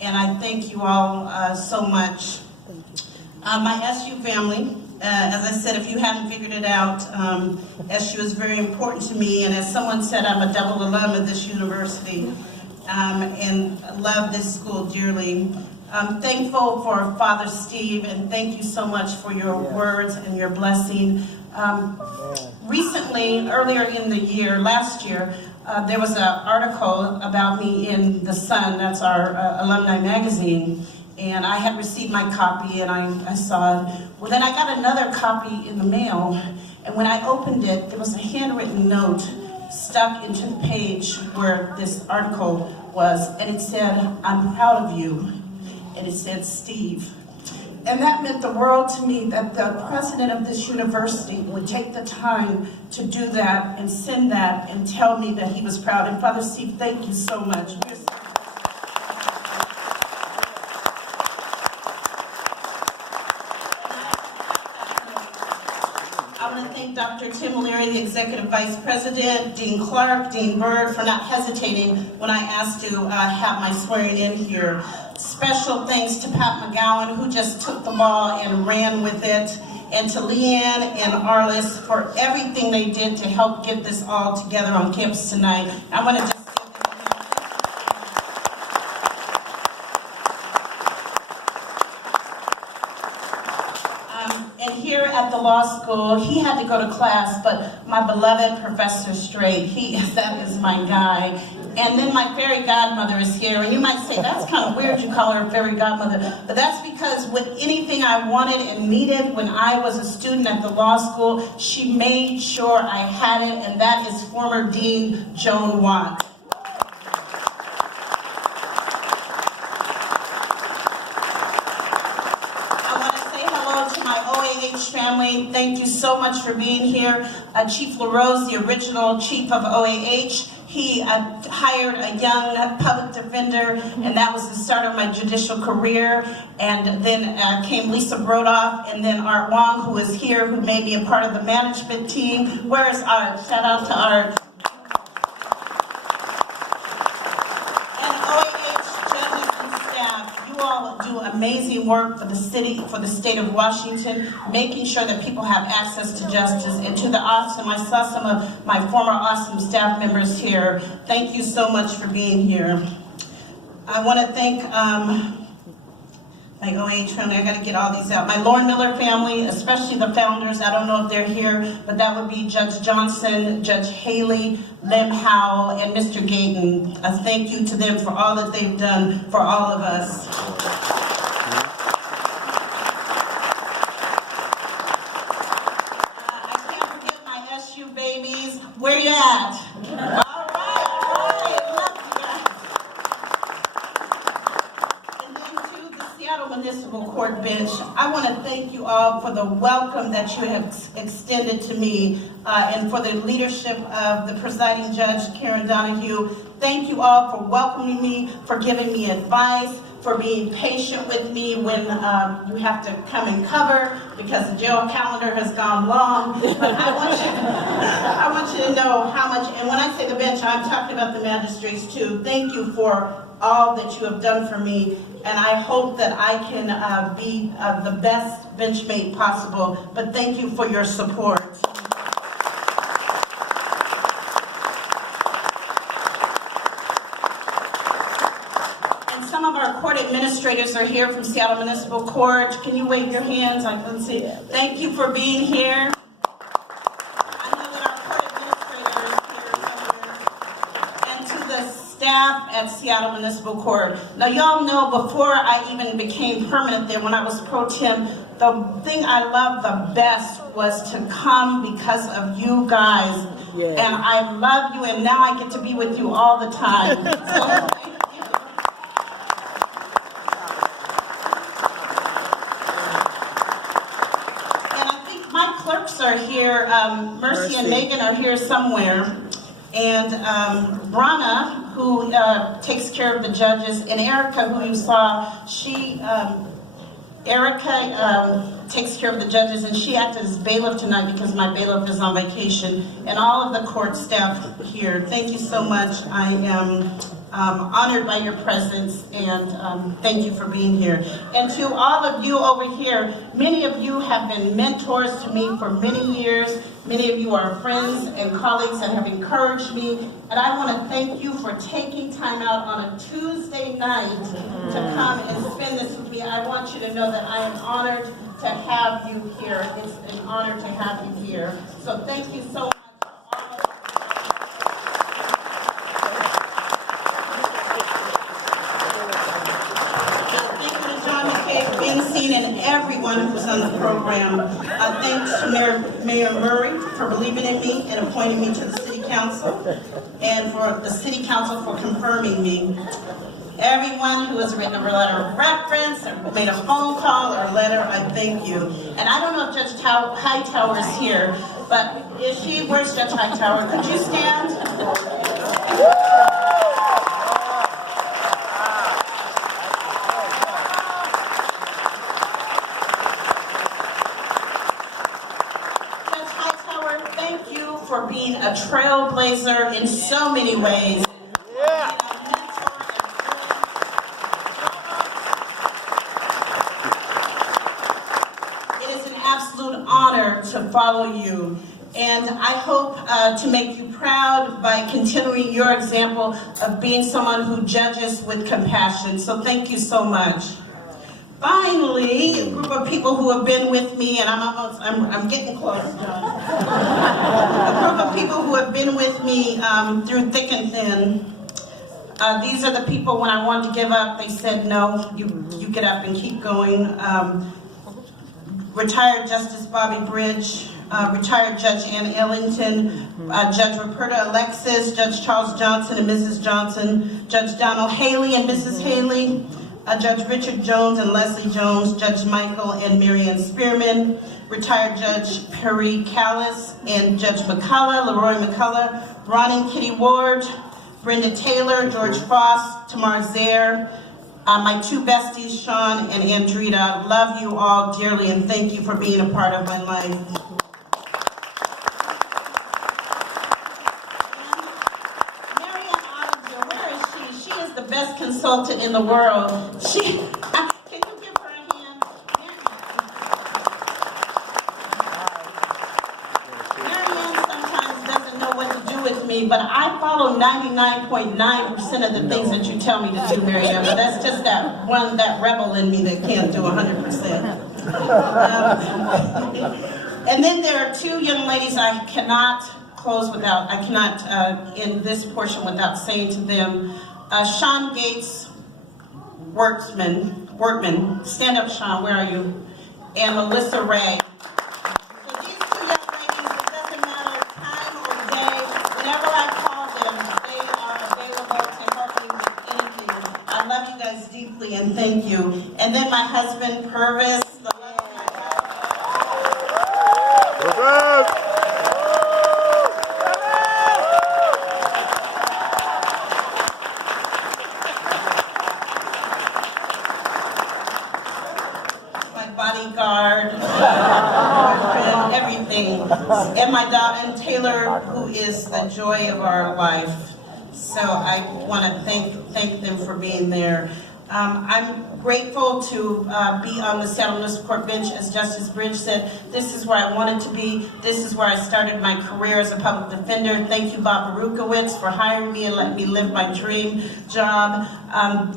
and I thank you all so much. My SU family, as I said, if you hadn't figured it out, SU is very important to me, and as someone said, I'm a double alum of this university, and love this school dearly. I'm thankful for Father Steve, and thank you so much for your words and your blessing. Recently, earlier in the year, last year, there was an article about me in The Sun, that's our alumni magazine, and I had received my copy and I saw it. Well, then I got another copy in the mail, and when I opened it, there was a handwritten note stuck into the page where this article was, and it said, "I'm proud of you," and it said, "Steve." And that meant the world to me, that the president of this university would take the time to do that and send that and tell me that he was proud. And Father Steve, thank you so much. I want to thank Dr. Tim Leary, the Executive Vice President, Dean Clark, Dean Byrd, for not hesitating when I asked to have my swearing in here. Special thanks to Pat McGowan, who just took the ball and ran with it, and to Leanne and Arliss for everything they did to help get this all together on campus tonight. I want to just and here at the law school, he had to go to class, but my beloved Professor Strait, that is my guy. And then my fairy godmother is here, and you might say, that's kind of weird you call her a fairy godmother, but that's because with anything I wanted and needed when I was a student at the law school, she made sure I had it, and that is former Dean Joan Watt. Family, thank you so much for being here. Chief LaRose, the original chief of OAH, he hired a young public defender, and that was the start of my judicial career. And then came Lisa Brodoff, and then Art Wong, who is here, who made me a part of the management team. Where is Art? Shout out to Art. Do amazing work for the city, for the state of Washington, making sure that people have access to justice. And to the awesome, I saw some of my former awesome staff members here. Thank you so much for being here. I want to thank my OAH family. I got to get all these out. My Lorne Miller family, especially the founders. I don't know if they're here, but that would be Judge Johnson, Judge Haley, Lem Howell, and Mr. Gayton. A thank you to them for all that they've done for all of us. I can't forget my SU babies. Where you at? Municipal Court bench, I want to thank you all for the welcome that you have extended to me and for the leadership of the presiding judge, Karen Donahue. Thank you all for welcoming me, for giving me advice, for being patient with me when you have to come and cover because the jail calendar has gone long. But I want you to know how much, and when I say the bench, I'm talking about the magistrates too. Thank you for all that you have done for me, and I hope that I can be the best benchmate possible, but thank you for your support. And some of our court administrators are here from Seattle Municipal Court. Can you wave your hands? I can see. Thank you for being here. At Seattle Municipal Court. Now y'all know before I even became permanent there, when I was pro tem, the thing I loved the best was to come because of you guys. Yeah. And I love you, and now I get to be with you all the time. So thank you. And I think my clerks are here. Mercy and Megan are here somewhere. And Brana, who takes care of the judges, and Erica, who you saw, Erica takes care of the judges, and she acted as bailiff tonight because my bailiff is on vacation, and all of the court staff here. Thank you so much. I am honored by your presence, and thank you for being here. And to all of you over here, many of you have been mentors to me for many years. Many of you are friends and colleagues that have encouraged me, and I want to thank you for taking time out on a Tuesday night to come and spend this with me. I want you to know that I am honored to have you here. It's an honor to have you here. So thank you so much. And everyone who's on the program. Thanks to Mayor Murray for believing in me and appointing me to the City Council, and for the City Council for confirming me. Everyone who has written a letter of reference or made a phone call or a letter, I thank you. And I don't know if Judge Hightower is here, but is she? Where's Judge Hightower? Could you stand? For being a trailblazer in so many ways. Yeah. It is an absolute honor to follow you, and I hope to make you proud by continuing your example of being someone who judges with compassion. So thank you so much. Finally, a group of people who have been with me, and I'm getting close, John. A group of people who have been with me through thick and thin. These are the people when I wanted to give up, they said, no, you get up and keep going. Retired Justice Bobby Bridge, retired Judge Ann Ellington, Judge Roberta Alexis, Judge Charles Johnson and Mrs. Johnson, Judge Donald Haley and Mrs. Haley, Judge Richard Jones and Leslie Jones, Judge Michael and Marianne Spearman, retired Judge Perry Callis and Judge McCullough, Leroy McCullough, Ron and Kitty Ward, Brenda Taylor, George Frost, Tamar Zaire, my two besties, Sean and Andrita. Love you all dearly and thank you for being a part of my life. Best consultant in the world. Can you give her a hand? Marianne sometimes doesn't know what to do with me, but I follow 99.9% of the things that you tell me to do, Marianne. But that's just that rebel in me that can't do 100%. And then there are two young ladies I cannot end this portion without saying to them, Sean Gates Workman, stand up, Sean, where are you? And Melissa Ray. So these two young ladies, it doesn't matter time or day, whenever I call them, they are available to help me with anything. I love you guys deeply and thank you. And then my husband, Purvis, the love of my life. Bodyguard, boyfriend, everything. And my daughter, and Taylor, who is the joy of our life. So I want to thank them for being there. I'm grateful to be on the Seattle Municipal Court bench. As Justice Bridge said, this is where I wanted to be. This is where I started my career as a public defender. Thank you, Bob Barukowitz, for hiring me and letting me live my dream job.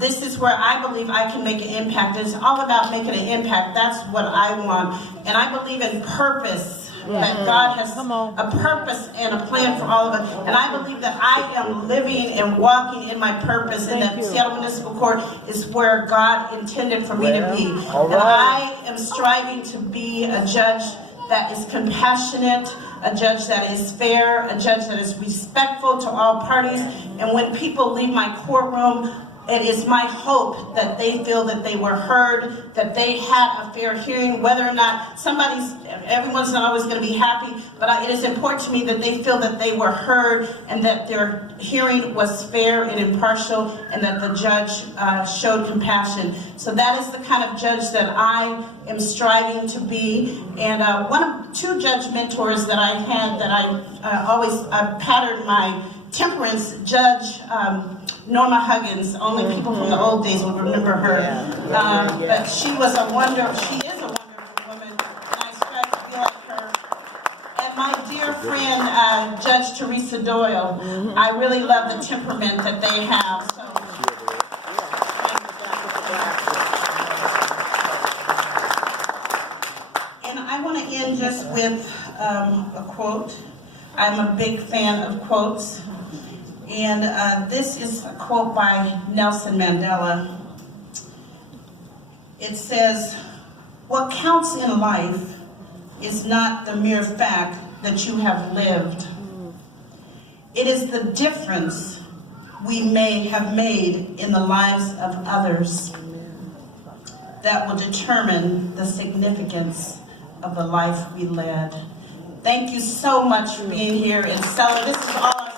This is where I believe I can make an impact. It's all about making an impact. That's what I want. And I believe in purpose. That God has a purpose and a plan for all of us. And I believe that I am living and walking in my purpose, and that Seattle Municipal Court is where God intended for me to be. And I am striving to be a judge that is compassionate, a judge that is fair, a judge that is respectful to all parties. And when people leave my courtroom, it is my hope that they feel that they were heard, that they had a fair hearing, whether or not everyone's not always going to be happy, but it is important to me that they feel that they were heard and that their hearing was fair and impartial and that the judge showed compassion. So that is the kind of judge that I am striving to be. And two judge mentors that I had that I always patterned my temperance, Judge Norma Huggins. Only people from the old days will remember her. But she was a she is a wonderful woman, and I strive to be like her. And my dear friend, Judge Teresa Doyle, I really love the temperament that they have. So. And I want to end just with a quote. I'm a big fan of quotes. And this is a quote by Nelson Mandela. It says, "What counts in life is not the mere fact that you have lived. It is the difference we may have made in the lives of others that will determine the significance of the life we led." Thank you so much for being here in Stella. This is all